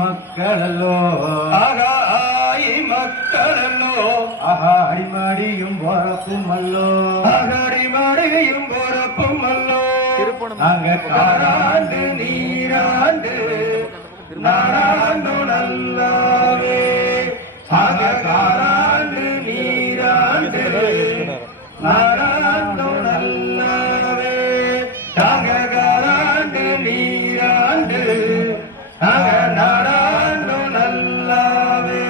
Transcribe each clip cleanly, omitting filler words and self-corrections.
மக்களல்லோ அடிமடியும் பொறப்பும் அல்லோ அடிமடியும் பொறப்பும் அல்லோ அங்க காராண்டு நீராண்டு நாடாண்டு நல்லாவே அங்க காராண்டு நீராண்டு நாடாண்டு நல்லாவே அங்க காராண்டு நீராண்டு அங்க நாடாண்டு நல்லாவே.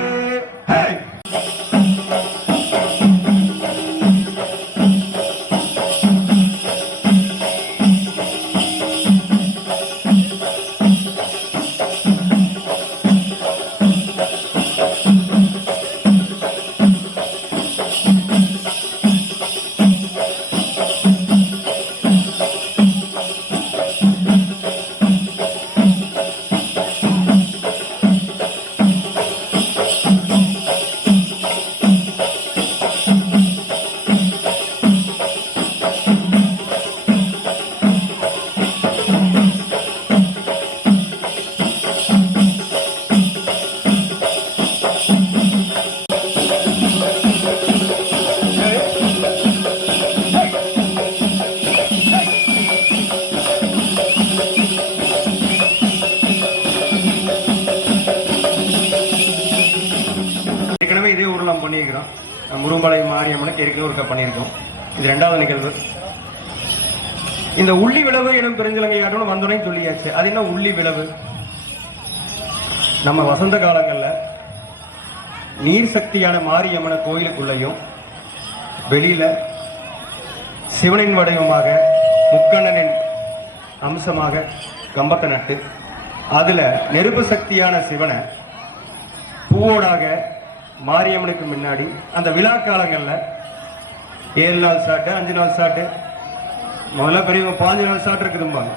முருகமலை மாரியம்மனுக்கு ஏற்கனவே ஒரு பண்ணியிருக்கோம். இது 2வது நிகழ்வு. இந்த உள்ளி விளவு எனும் பெருஞ்சலங்கை ஆட்டோன்னு வந்தோடனே சொல்லியாச்சு. அது என்ன உள்ளி விளவு? நம்ம வசந்த காலங்களில் நீர் சக்தியான மாரியம்மன கோயிலுக்குள்ளேயும் வெளியில சிவனின் வடிவமாக முக்கண்ணனின் அம்சமாக கம்பத்தை நட்டு அதுல நெருப்பு சக்தியான சிவனை பூவோடாக மாரியம்மனுக்கு முன்னாடி அந்த விழா காலங்களில் 7 நாள் சாட்டு 5 நாள் சாட்டு முதல்ல பெரியவங்க 15 நாள் சாட்டு இருக்குதும்பாங்க.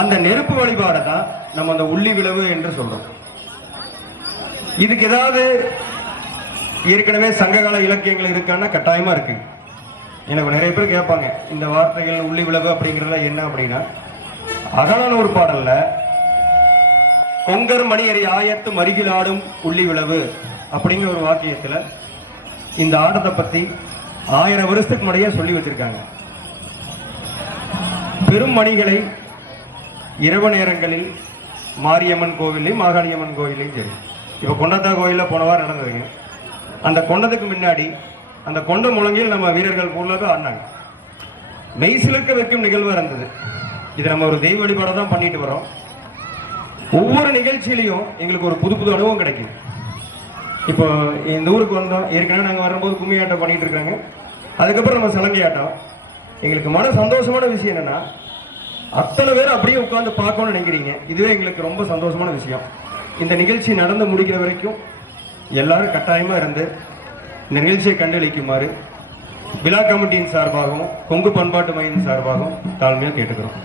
அந்த நெருப்பு வழிபாடை தான் நம்ம அந்த உள்ளி விளவு என்று சொல்றோம். இதுக்கு ஏதாவது ஏற்கனவே சங்ககால இலக்கியங்கள் இருக்கான்னா கட்டாயமா இருக்கு. எனக்கு நிறைய பேர் கேட்பாங்க இந்த வார்த்தைகள் உள்ளி விளவு அப்படிங்கிறதுல என்ன அப்படின்னா, அகலானூர் பாடல்ல கொங்கர் மணியரை ஆயத்து மருகில் ஆடும் உள்ளி விளவு அப்படிங்கிற ஒரு வாக்கியத்துல இந்த ஆட்டத்தை பத்தி 1000 வருஷத்துக்கு முறையே சொல்லி வச்சிருக்காங்க. பெரும் மணிகளை இரவு நேரங்களில் மாரியம்மன் கோவிலையும் மாகாளியம்மன் கோவிலையும் சரி, இப்ப கொண்டத்தா கோயில போன வாரம் நடந்ததுங்க. அந்த கொண்டதுக்கு முன்னாடி அந்த கொண்ட முழங்கில் நம்ம வீரர்கள் பொருளாக ஆடினாங்க. மெய்சிலுக்க வைக்கும் நிகழ்வு இருந்தது. இது நம்ம ஒரு தெய்வ வழிபாடை தான் பண்ணிட்டு வரோம். ஒவ்வொரு நிகழ்ச்சியிலையும் எங்களுக்கு ஒரு புது புது அனுபவம் கிடைக்குது. இப்போ இந்த ஊருக்கு வந்தோம், ஏற்கனவே நாங்கள் வரும்போது கும்மி ஆட்டம் பண்ணிட்டு இருக்காங்க. அதுக்கப்புறம் நம்ம சலங்கை ஆட்டம். எங்களுக்கு மன சந்தோஷமான விஷயம் என்னன்னா, அத்தனை பேர் அப்படியே உட்காந்து பார்க்கணும்னு நினைக்கிறீங்க. இதுவே எங்களுக்கு ரொம்ப சந்தோஷமான விஷயம். இந்த நிகழ்ச்சி நடந்து முடிக்கிற வரைக்கும் எல்லாரும் கட்டாயமா இருந்து இந்த நிகழ்ச்சியை கண்டளிக்குமாறு விழா கமிட்டியின் சார்பாகவும் கொங்கு பண்பாட்டு மையின் சார்பாகவும் தாழ்மையாக கேட்டுக்கிறோம்.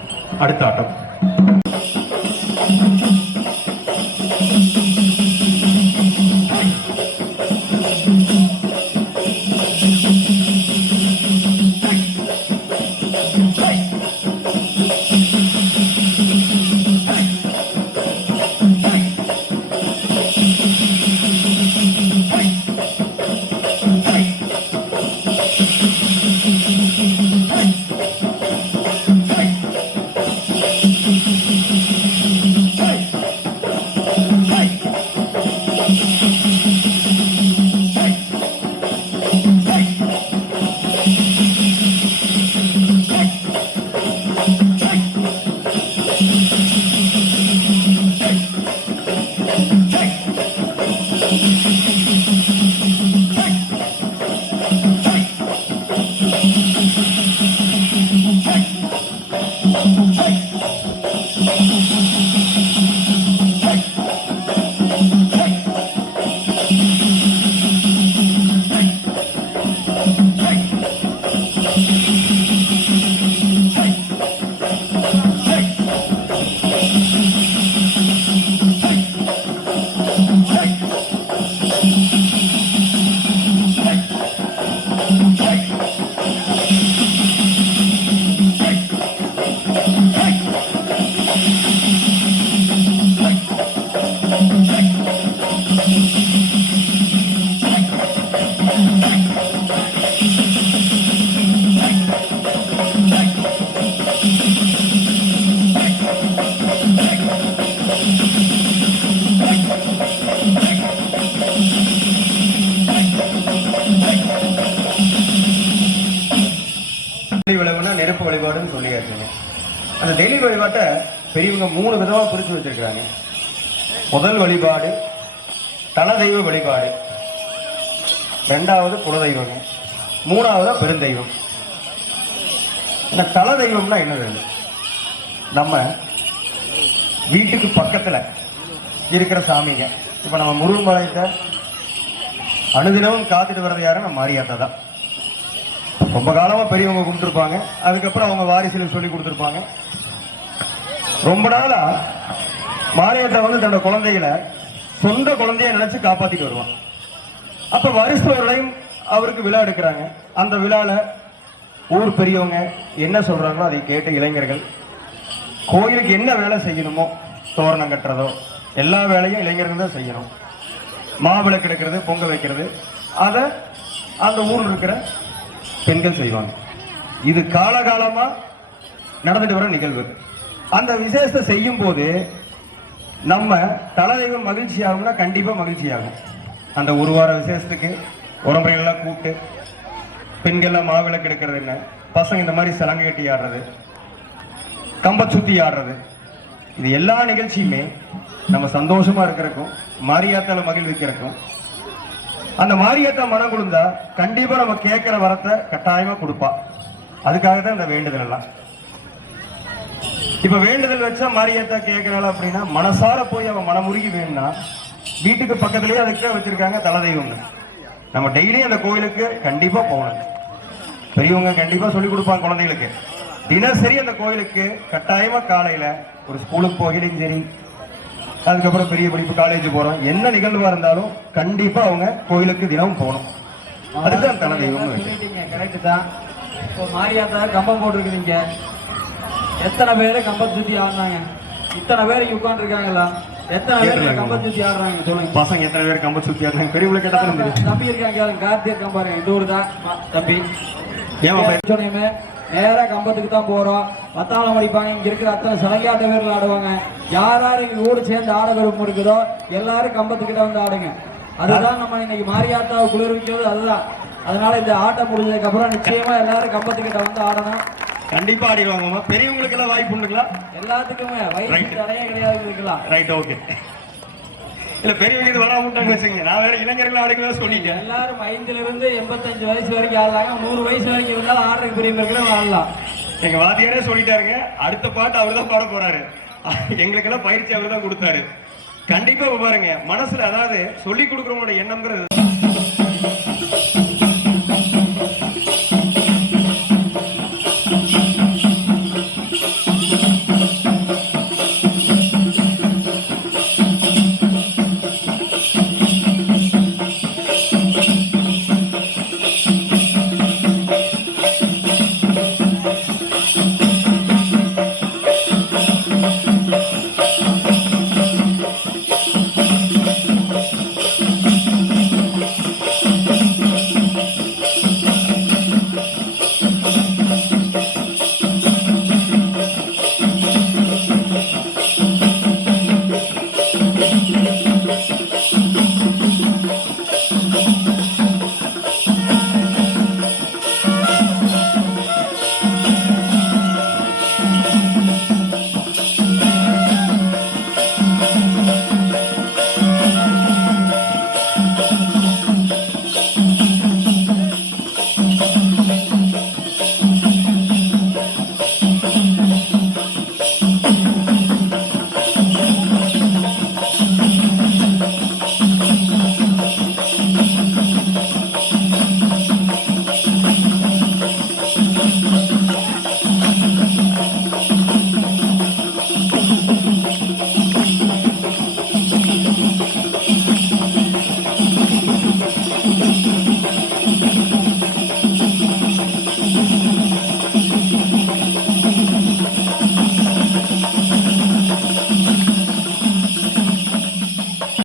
அடுத்த ஆட்டம். விளைவுனா நெருப்பு வழிபாடுன்னு சொல்லியாச்சுங்க. அந்த டெய்லி வழிபாட்டை பெரியவங்க 3 விதமா பிரிச்சு வச்சிருக்காங்க. முதல் வழிபாடு தல தெய்வ வழிபாடு, 2வது குலதெய்வங்க, 3வது பெருந்தெய்வம். இந்த தல தெய்வம்னா என்னது? நம்ம வீட்டுக்கு பக்கத்துல இருக்கிற சாமிங்க. இப்ப நம்ம முருகன் பாளையத்தை அனுதினமும் காத்துட்டு வர்றது யாரும் நம்ம மாரியாத்தா தான். ரொம்ப காலமா பெரியவங்க கும்பிட்டுருப்பாங்க, அதுக்கப்புறம் அவங்க வாரிசுகளுக்கு சொல்லி கொடுத்துருப்பாங்க. ரொம்ப நாளா மாரியாத்தா தன்னோட குழந்தைகளை சொந்த குழந்தைய நினைச்சு காப்பாத்திட்டு வருவான். அப்ப வருஷவர்களையும் அவருக்கு விழா எடுக்கிறாங்க. அந்த விழால ஊர் பெரியவங்க என்ன சொல்றாங்களோ அதை கேட்ட இளைஞர்கள் கோயிலுக்கு என்ன வேலை செய்யணுமோ, தோரணம் கட்டுறதோ எல்லா வேலையும் இளைஞர்கள் தான் செய்யணும். மாவிளக்கு எடுக்கிறது, பொங்க வைக்கிறது, அதை அந்த ஊரில் இருக்கிற பெண்கள் செய்வாங்க. இது காலகாலமா நடந்துட்டு வர நிகழ்வு. அந்த விசேஷத்தை செய்யும் போது நம்ம தலைதெய்வம் மகிழ்ச்சி ஆகும்னா கண்டிப்பா மகிழ்ச்சி ஆகும். அந்த ஒரு வார விசேஷத்துக்கு உறமுறைகள்லாம் கூப்பிட்டு பெண்கள்லாம் மாவிளக்கு எடுக்கிறது, என்ன பசங்க இந்த மாதிரி சலங்கை கட்டி ஆடுறது, கம்ப சுத்தி ஆடுறது, இது எல்லா நிகழ்ச்சியுமே நம்ம சந்தோஷமா இருக்கிறக்கும் மாரியாத்தால மகிழ்விக்கிறக்கும். அந்த மாரியாத்தா மனம் குளிர்ந்தா கண்டிப்பா நம்ம கேட்கிற வரத்தை கட்டாயமா கொடுப்பா. அதுக்காக தான் இந்த வேண்டுதல் எல்லாம். இப்ப வேண்டுதல் வச்சா மாரியாத்தா கேட்கிறாள் அப்படின்னா மனசார போய் அவன் மனமுருகி வேணும்னா வீட்டுக்கு பக்கத்திலேயே அதுக்கு வச்சிருக்காங்க தலதெய்வம்னு. நம்ம டெய்லி அந்த கோயிலுக்கு கண்டிப்பா போகணும். பெரியவங்க கண்டிப்பா சொல்லி கொடுப்பாங்க குழந்தைகளுக்கு. தினசரி அந்த கோயிலுக்கு கட்டாயமா காலையில ஒரு ஸ்கூலுக்கு போகலையும் சரி, அதுக்கப்புறம் பெரிய படிப்பு காலேஜ் போறோம், என்ன நிகழ்வா இருந்தாலும் கண்டிப்பா அவங்க கோயிலுக்கு தினமும் போகணும். அதுதான் தலதெய்வம். கரெக்ட் தான். இப்போ மாரியாத்தா கம்பம் போட்டுருக்குறீங்க, எத்தனை பேரு கம்பம் சுத்தி ஆடுறாங்க? இத்தனை பேர் இங்க உட்கார்ந்து இருக்காங்களா? எத்தனை பேர் கம்பம் சுத்தி ஆடுறாங்க சொல்லுங்க. பசங்க எத்தனை பேர் கம்பம் சுத்தி ஆடுறாங்க? பெரியவங்களை கேட்டா தம்பி இருக்காங்க, கார்த்திக் கம்பாரு இந்த ஊர் தான் தம்பி. சொன்னீங்க நேரா கம்பத்துக்கு தான் போறோம். பத்தாளம் அடிப்பாங்க. இங்க இருக்கிற அத்தனை சலங்காட்ட பேர்கள் ஆடுவாங்க. யார் யார் எங்க ஊரு சேர்ந்து ஆட விருப்பம் இருக்குதோ எல்லாரும் கம்பத்துக்கிட்ட வந்து ஆடுங்க. அதுதான் நம்ம இன்னைக்கு மாரியாத்தாவை குளிர்விக்கிறது அதுதான். அதனால இந்த ஆட்டம் முடிஞ்சதுக்கு அப்புறம் நிச்சயமா எல்லாரும் கம்பத்துக்கிட்ட வந்து ஆடணும். கண்டிப்பா ஆடிடுவாங்க. பெரியவங்களுக்கு எல்லாம் வாய்ப்பு உண்டுங்களா? எல்லாத்துக்குமே வயசு தடையே கிடையாது இருக்கலாம். Right, okay. இல்ல பெரியவங்க இது வர மாட்டாங்க வச்சுங்க. நான் வேற இளைஞர்கள் ஆடுங்களா சொல்லிட்டேன். எல்லாரும் 5 இருந்து 85 வயசு வரைக்கும் ஆடலாங்க. 100 வயசு வரைக்கும் இருந்தாலும் ஆடுறதுக்கு பெரிய இருக்கிறவங்க ஆடலாம். எங்க வாத்தியாரே சொல்லிட்டாருங்க, அடுத்த பாட்டு அவர் தான் பாட போறாரு. எங்களுக்கு எல்லாம் பயிற்சி அவர் தான் கொடுத்தாரு. கண்டிப்பா பாருங்க மனசுல, அதாவது சொல்லி கொடுக்குறவங்களோட எண்ணம்ங்கிறது